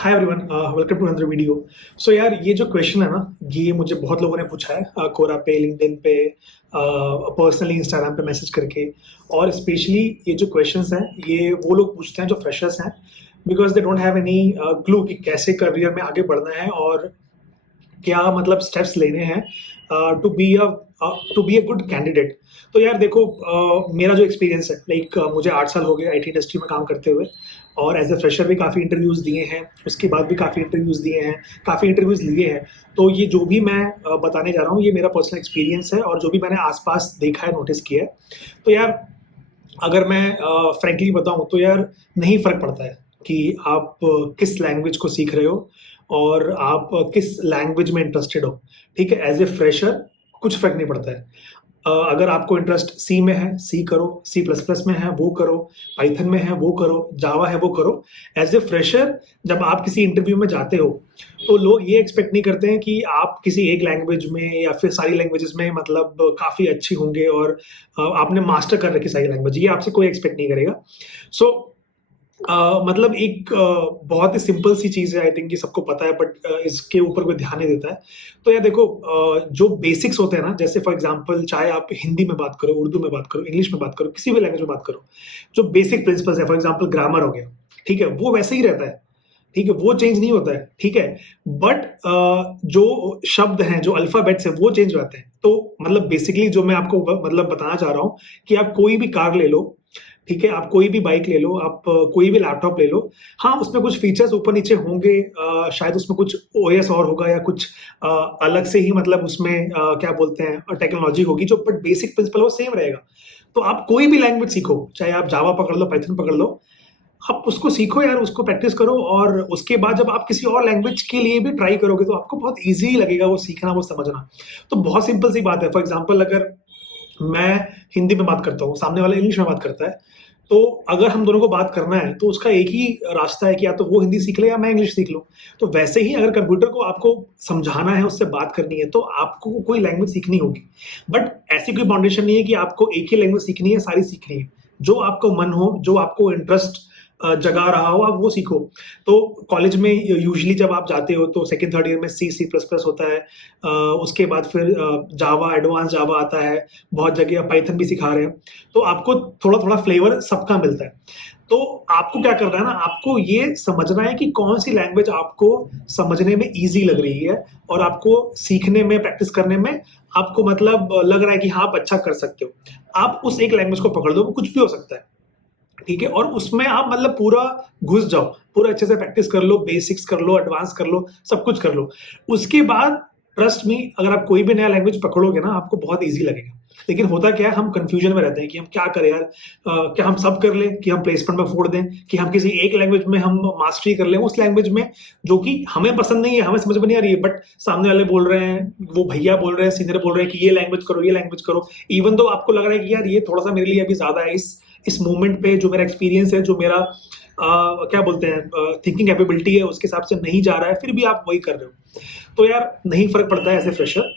Hi everyone, welcome to another video. So यार, ये जो क्वेश्चन है ना, ये मुझे बहुत लोगों ने पूछा है कोरा पे, लिंक्डइन पे, पर्सनली इंस्टाग्राम पे मैसेज करके। और स्पेशली ये जो क्वेश्चंस हैं, ये वो लोग पूछते हैं जो फ्रेशर्स हैं, because they don't have any clue कि कैसे करियर में आगे बढ़ना है और क्या मतलब स्टेप्स लेने हैं to be a to be a good candidate. तो यार देखो, मेरा जो एक्सपीरियंस है, लाइक मुझे 8 साल हो गए आईटी इंडस्ट्री में काम करते हुए, और एज ए फ्रेशर भी काफ़ी इंटरव्यूज़ दिए हैं, उसके बाद भी काफ़ी इंटरव्यूज़ दिए हैं, काफ़ी इंटरव्यूज़ लिए हैं। तो ये जो भी मैं बताने जा रहा हूँ, ये मेरा पर्सनल एक्सपीरियंस है और जो भी मैंने आसपास देखा है, नोटिस किया है। तो यार, अगर मैं फ्रैंकली बताऊँ तो यार, नहीं फ़र्क पड़ता है कि आप किस लैंग्वेज को सीख रहे हो और आप किस लैंग्वेज में इंटरेस्टेड हो। ठीक है? एज़ ए फ्रेशर कुछ फ़र्क नहीं पड़ता है। अगर आपको इंटरेस्ट सी में है, सी करो, सी प्लस प्लस में है, वो करो, पाइथन में है, वो करो, जावा है, वो करो। एज़ ए फ्रेशर जब आप किसी इंटरव्यू में जाते हो, तो लोग ये एक्सपेक्ट नहीं करते हैं कि आप किसी एक लैंग्वेज में या फिर सारी लैंग्वेजेज़ में मतलब काफ़ी अच्छी होंगे और आपने मास्टर कर रखी सारी लैंग्वेज, ये आपसे कोई एक्सपेक्ट नहीं करेगा। सो मतलब एक बहुत ही सिंपल सी चीज़ है, आई थिंक ये सबको पता है, बट इसके ऊपर कोई ध्यान नहीं देता है। तो यार देखो, जो बेसिक्स होते हैं ना, जैसे फॉर एग्ज़ाम्पल चाहे आप हिंदी में बात करो, उर्दू में बात करो, इंग्लिश में बात करो, किसी भी लैंग्वेज में बात करो, जो बेसिक प्रिंसिपल्स है, फॉर एग्ज़ाम्पल ग्रामर हो गया, ठीक है? वो वैसे ही रहता है, ठीक है? वो चेंज नहीं होता है, ठीक है? बट जो शब्द हैं, जो अल्फ़ाबेट्स हैं, वो चेंज हो जाते हैं। तो मतलब बेसिकली जो मैं आपको मतलब बताना चाह रहा हूँ कि आप कोई भी कार ले लो, ठीक है? आप कोई भी बाइक ले लो, आप कोई भी लैपटॉप ले लो। हाँ, उसमें कुछ फीचर्स ऊपर-नीचे होंगे, शायद उसमें कुछ ओएस और होगा या कुछ अ, अलग से ही मतलब उसमें क्या बोलते हैं टेक्नोलॉजी होगी, जो बट बेसिक प्रिंसिपल वो सेम रहेगा। तो आप कोई भी लैंग्वेज सीखो, चाहे आप जावा पकड़ लो, पाइथन पकड़ लो, आप उसको सीखो यार, उसको प्रैक्टिस करो और उसके बाद जब आप किसी और लैंग्वेज के लिए भी ट्राई करोगे, तो आपको बहुत ईज़ी लगेगा वो सीखना, वो समझना। तो बहुत सिंपल सी बात है, फॉर एग्ज़ाम्पल अगर मैं हिंदी में बात करता हूँ, सामने वाला इंग्लिश में बात करता है, तो अगर हम दोनों को बात करना है, तो उसका एक ही रास्ता है कि या तो वो हिंदी सीख ले या मैं इंग्लिश सीख लूँ। तो वैसे ही अगर कंप्यूटर को आपको समझाना है, उससे बात करनी है, तो आपको कोई लैंग्वेज सीखनी होगी। बट ऐसी कोई बाउंडेशन नहीं है कि आपको एक ही लैंग्वेज सीखनी है, सारी सीखनी है। जो आपको मन हो, जो आपको इंटरेस्ट जगा रहा हो, आप वो सीखो। तो कॉलेज में यूजुअली जब आप जाते हो, तो सेकंड, थर्ड ईयर में सी, सी प्लस प्लस होता है। उसके बाद फिर जावा, एडवांस जावा आता है। बहुत जगह पाइथन भी सिखा रहे हैं। तो आपको थोड़ा-थोड़ा फ्लेवर सबका मिलता है। तो आपको क्या करना है ना, आपको ये समझना है कि कौन-सी लैंग्वेज आपको समझने में ईज़ी लग रही है और आपको सीखने में, प्रैक्टिस करने में आपको मतलब लग रहा है कि हाँ, आप अच्छा कर सकते हो। आप उस एक लैंग्वेज को पकड़ लो, वो कुछ भी हो सकता है। ठीक है? और उसमें आप मतलब पूरा घुस जाओ, पूरा अच्छे से प्रैक्टिस कर लो, बेसिक्स कर लो, एडवांस कर लो, सब कुछ कर लो। उसके बाद ट्रस्ट मी, अगर आप कोई भी नया लैंग्वेज पकड़ोगे ना, आपको बहुत ईज़ी लगेगा। लेकिन होता क्या है, हम कन्फ्यूजन में रहते हैं कि हम क्या करें यार? क्या हम सब कर लें कि हम प्लेसमेंट में फोड़ दें, कि हम किसी एक लैंग्वेज में हम मास्टरी कर लें, उस लैंग्वेज में जो कि हमें पसंद नहीं है, हमें समझ में नहीं आ रही है, बट सामने वाले बोल रहे हैं, वो भैया बोल रहे हैं, सीनियर बोल रहे हैं कि ये लैंग्वेज करो, ये लैंग्वेज करो। इवन दो आपको लग रहा है कि यार ये थोड़ा-सा मेरे लिए अभी ज़्यादा है, इस मोमेंट पे जो मेरा एक्सपीरियंस है, जो मेरा क्या बोलते हैं थिंकिंग कैपेबिलिटी है, उसके हिसाब से नहीं जा रहा है, फिर भी आप वही कर रहे हो। तो यार, नहीं फ़र्क पड़ता है एज़ ए फ्रेशर,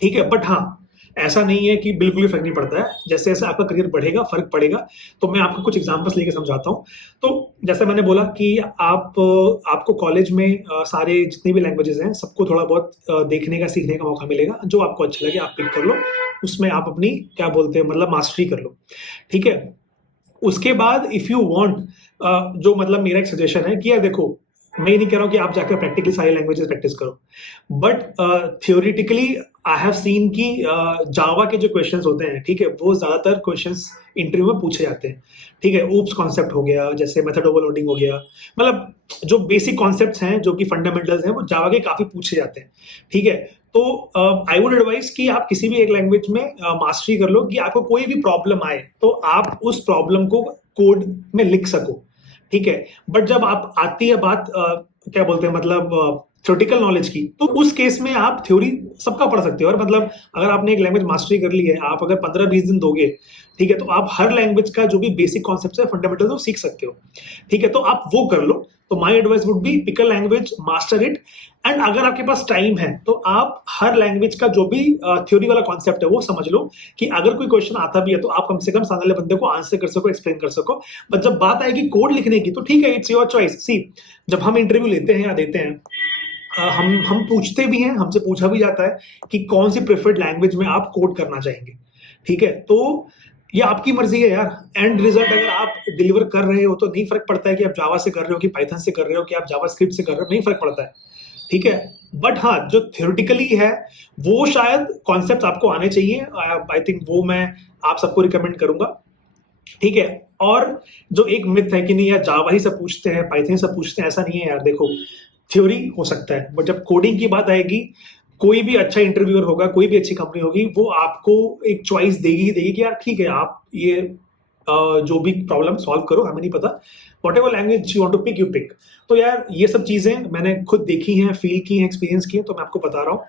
ठीक है? बट हाँ, ऐसा नहीं है कि बिल्कुल भी फ़र्क नहीं पड़ता है। जैसे-जैसे आपका करियर बढ़ेगा, फ़र्क पड़ेगा। तो मैं आपको कुछ एग्ज़ाम्पल्स लेके समझाता हूँ। तो जैसे मैंने बोला कि आपको कॉलेज में सारे जितनी भी लैंग्वेजेज़ हैं, सबको थोड़ा बहुत देखने का, सीखने का मौका मिलेगा। जो आपको अच्छा लगे, आप पिक कर लो। उसमें आप अपनी क्या बोलते हैं मतलब मास्टरी कर लो, ठीक है? उसके बाद इफ यू वांट, जो मतलब मेरा एक सजेशन है कि यार देखो, मैं ये नहीं कह रहा हूँ कि आप जाकर प्रैक्टिकली सारी लैंग्वेजेस प्रैक्टिस करो, but theoretically I have seen कि जावा के जो क्वेश्चंस होते हैं, ठीक है, वो ज्यादातर क्वेश्चंस इंटरव्यू में पूछे जाते हैं। ठीक है, ऊप्स कॉन्सेप्ट हो गया, जैसे मेथड ओवरलोडिंग हो गया, मतलब जो बेसिक कॉन्सेप्ट्स हैं, जो कि फंडामेंटल्स हैं, वो जावा के काफी पूछे जाते हैं। ठीक है, तो आई वुड एडवाइस कि आप किसी भी एक लैंग्वेज में मास्टरी कर लो, कि आपको कोई भी प्रॉब्लम आए तो आप उस प्रॉब्लम को कोड में लिख सको। ठीक है, बट जब आप आती है बात क्या बोलते हैं मतलब थ्योरेटिकल नॉलेज की, तो उस केस में आप थ्योरी सबका पढ़ सकते हो। और मतलब अगर आपने एक लैंग्वेज मास्टरी कर ली है, आप अगर 15-20 दिन दोगे, ठीक है, तो आप हर लैंग्वेज का जो भी बेसिक कॉन्सेप्ट है, फंडामेंटल, वो सीख सकते हो। ठीक है, तो आप वो कर लो। तो my advice would be pick a language, master it, and अगर आपके पास टाइम है तो आप हर लैंग्वेज का जो भी थ्योरी वाला कॉन्सेप्ट है वो समझ लो, कि अगर कोई क्वेश्चन आता भी है तो आप कम से कम सामने वाले बंदे को आंसर कर सको, एक्सप्लेन कर सको। बट जब बात आएगी कोड लिखने की तो ठीक है, इट्स योर चॉइस। सी, जब हम इंटरव्यू लेते हैं या देते हैं, हम पूछते भी हैं, हमसे पूछा भी जाता है कि कौन सी प्रेफर्ड लैंग्वेज में आप कोड करना चाहेंगे। ठीक है, तो ये आपकी मर्जी है यार। एंड रिजल्ट अगर आप डिलीवर कर रहे हो तो नहीं फर्क पड़ता है कि आप जावा से कर रहे हो कि पाइथन से कर रहे हो कि आप जावास्क्रिप्ट से कर रहे हो, नहीं फर्क पड़ता है। ठीक है, बट हाँ, जो थ्योरेटिकली है वो शायद कॉन्सेप्ट आपको आने चाहिए। आई थिंक वो मैं आप सबको रिकमेंड करूंगा। ठीक है, और जो एक मिथ है कि नहीं यार जावा ही सब पूछते हैं, पाइथन सब पूछते हैं, ऐसा नहीं है यार। देखो, थ्योरी हो सकता है, बट जब कोडिंग की बात आएगी, कोई भी अच्छा इंटरव्यूअर होगा, कोई भी अच्छी कंपनी होगी, वो आपको एक चॉइस देगी ही देगी कि यार ठीक है, आप ये जो भी प्रॉब्लम सॉल्व करो, हमें नहीं पता, whatever language you want to pick you pick. तो यार ये सब चीजें मैंने खुद देखी हैं, फील की हैं, एक्सपीरियंस की हैं, तो मैं आपको बता रहा हूँ।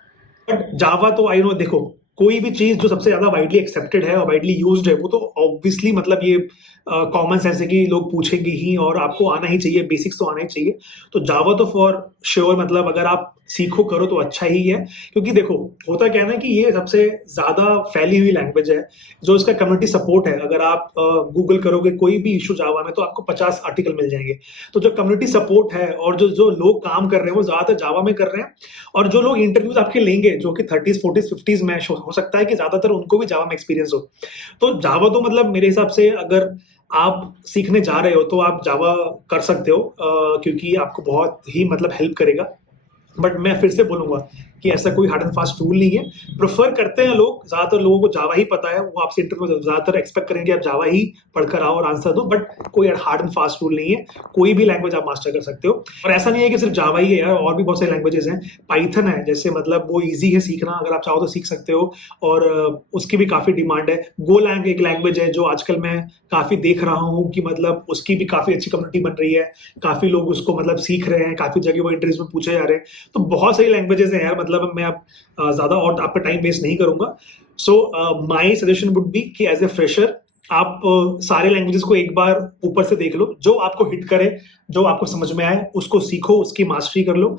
बट जावा तो आई नो, देखो कोई भी चीज जो सबसे ज्यादा वाइडली एक्सेप्टेड है और वाइडली यूज्ड है, वो तो ऑब्वियसली मतलब ये कॉमन सेंस है कि लोग पूछेंगे ही और आपको आना ही चाहिए, बेसिक्स तो आना ही चाहिए। तो जावा तो फॉर श्योर, मतलब अगर आप सीखो करो तो अच्छा ही है। क्योंकि देखो होता क्या है ना कि ये सबसे ज्यादा फैली हुई लैंग्वेज है, जो इसका कम्युनिटी सपोर्ट है। अगर आप गूगल करोगे कोई भी इशू जावा में तो आपको 50 आर्टिकल मिल जाएंगे। तो जो कम्युनिटी सपोर्ट है और जो जो लोग काम कर रहे हैं वो ज्यादातर जावा में कर रहे हैं। और जो लोग इंटरव्यूज आपके लेंगे जो कि 30s 40s 50s में, हो सकता है कि ज्यादातर उनको भी जावा में एक्सपीरियंस हो। तो जावा तो मतलब मेरे हिसाब से अगर आप सीखने जा रहे हो तो आप जावा कर सकते हो, क्योंकि आपको बहुत ही मतलब हेल्प करेगा। बट मैं फिर से बोलूंगा कि ऐसा कोई हार्ड एंड फास्ट रूल नहीं है। प्रेफर करते हैं लोग, ज्यादातर लोगों को जावा ही पता है, वो आपसे इंटरव्यू में ज्यादातर एक्सपेक्ट करेंगे आप जावा ही पढ़कर आओ और आंसर दो। बट कोई हार्ड एंड फास्ट रूल नहीं है, कोई भी लैंग्वेज आप मास्टर कर सकते हो। और ऐसा नहीं है कि सिर्फ जावा ही है यार, और भी बहुत सारी लैंग्वेजेस हैं। पाइथन है जैसे, मतलब वो ईजी है सीखना, अगर आप चाहो तो सीख सकते हो, और उसकी भी काफी डिमांड है। गोलैंग एक लैंग्वेज है जो आजकल मैं काफी देख रहा हूँ कि मतलब उसकी भी काफी अच्छी कम्युनिटी बन रही है, काफी लोग उसको मतलब सीख रहे हैं, काफी जगह वो इंटरव्यूज में पूछे जा रहे हैं। तो बहुत सारी लैंग्वेजेस हैं यार, मतलब मैं अब ज्यादा और आपका टाइम वेस्ट नहीं करूंगा। So my suggestion would be कि एज ए फ्रेशर आप सारे लैंग्वेजेस को एक बार ऊपर से देख लो, जो आपको हिट करे, जो आपको समझ में आए उसको सीखो, उसकी मास्टरी कर लो।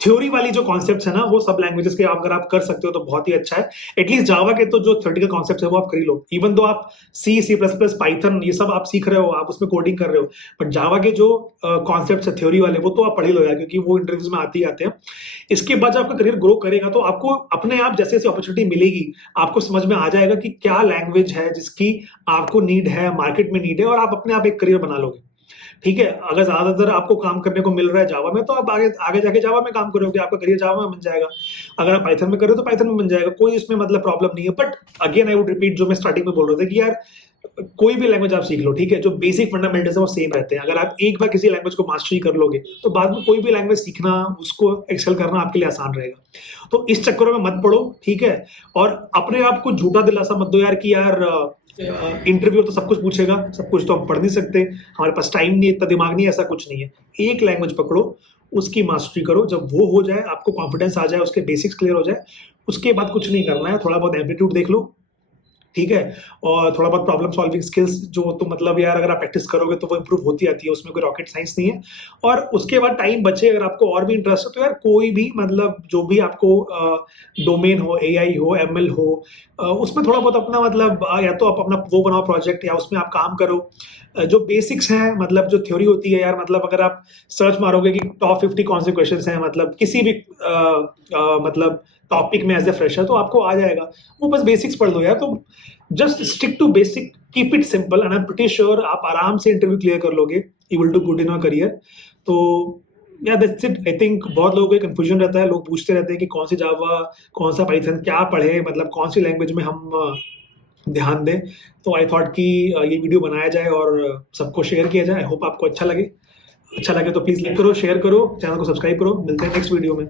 थ्योरी वाली जो कॉन्सेप्ट्स है ना, वो सब लैंग्वेजेस के अगर आप कर सकते हो तो बहुत ही अच्छा है। एटलीस्ट जावा के तो जो थ्योरेटिकल कॉन्सेप्ट्स है वो आप कर ही लो। इवन दो आप C++, पाइथन ये सब आप सीख रहे हो, आप उसमें कोडिंग कर रहे हो, बट जावा के जो कॉन्सेप्ट्स है थ्योरी वाले, वो तो आप पढ़ ही लो यार, क्योंकि वो इंटरव्यूज में आते ही आते हैं। इसके बाद जब आपका करियर ग्रो करेगा तो आपको अपने आप जैसे जैसे अपॉर्चुनिटी मिलेगी, आपको समझ में आ जाएगा कि क्या लैंग्वेज है जिसकी आपको नीड है, मार्केट में नीड है, और आप अपने आप एक करियर बना लोगे। ठीक है, अगर ज्यादातर आपको काम करने को मिल रहा है जावा में, तो आप आगे आगे जाके जावा में काम करोगे, आपका करियर जावा में बन जाएगा। अगर आप पाइथन में कर रहे हो तो पाइथन में बन जाएगा, कोई इसमें मतलब प्रॉब्लम नहीं है। But again I would repeat, जो मैं स्टार्टिंग में बोल रहा था कि यार कोई भी लैंग्वेज आप सीख लो, ठीक है, जो बेसिक फंडामेंटल्स है वो सेम रहते हैं। अगर आप एक बार किसी लैंग्वेज को मास्टरी कर लोगे तो बाद में कोई भी लैंग्वेज सीखना, उसको एक्सेल करना आपके लिए आसान रहेगा। तो इस चक्करों में मत पड़ो, ठीक है। और अपने आप को झूठा दिलासा मत दो यार कि यार इंटरव्यू तो सब कुछ पूछेगा, सब कुछ तो हम पढ़ नहीं सकते, हमारे पास टाइम नहीं, इतना दिमाग नहीं, ऐसा कुछ नहीं है। एक लैंग्वेज पकड़ो, उसकी मास्टरी करो, जब वो हो जाए, आपको कॉन्फिडेंस आ जाए, उसके बेसिक्स क्लियर हो जाए, उसके बाद कुछ नहीं करना है। थोड़ा बहुत एप्टीट्यूड देख लो, ठीक है, और थोड़ा बहुत प्रॉब्लम सॉल्विंग स्किल्स जो, तो मतलब यार अगर आप प्रैक्टिस करोगे तो वो इंप्रूव होती आती है, उसमें कोई रॉकेट साइंस नहीं है। और उसके बाद टाइम बचे, अगर आपको और भी इंटरेस्ट है तो यार कोई भी मतलब जो भी आपको डोमेन हो, AI हो, ML हो, उसमें थोड़ा बहुत अपना मतलब या तो आप अपना वो बनाओ प्रोजेक्ट, या उसमें आप काम करो। जो बेसिक्स हैं, मतलब जो थ्योरी होती है यार, मतलब अगर आप सर्च मारोगे कि टॉप 50 कौन से क्वेश्चंस हैं, मतलब किसी भी मतलब टॉपिक में एज ए फ्रेशर, तो आपको आ जाएगा। वो बस बेसिक्स पढ़ लो यार। तो just stick to basic, keep it simple, and I am pretty sure आप आराम से इंटरव्यू क्लियर कर लोगे। You will do good in your career. तो yeah that's it. I think बहुत लोगों को कंफ्यूजन रहता है, लोग पूछते रहते हैं कि कौन सी जावा, कौन सा पाइथन, क्या पढ़े, मतलब कौन सी लैंग्वेज में हम ध्यान दें। तो आई थॉट कि ये वीडियो बनाया जाए और सबको शेयर किया जाए। आई होप आपको अच्छा लगे। अच्छा लगे तो प्लीज लाइक करो, शेयर करो, चैनल को सब्सक्राइब करो। मिलते हैं नेक्स्ट वीडियो में।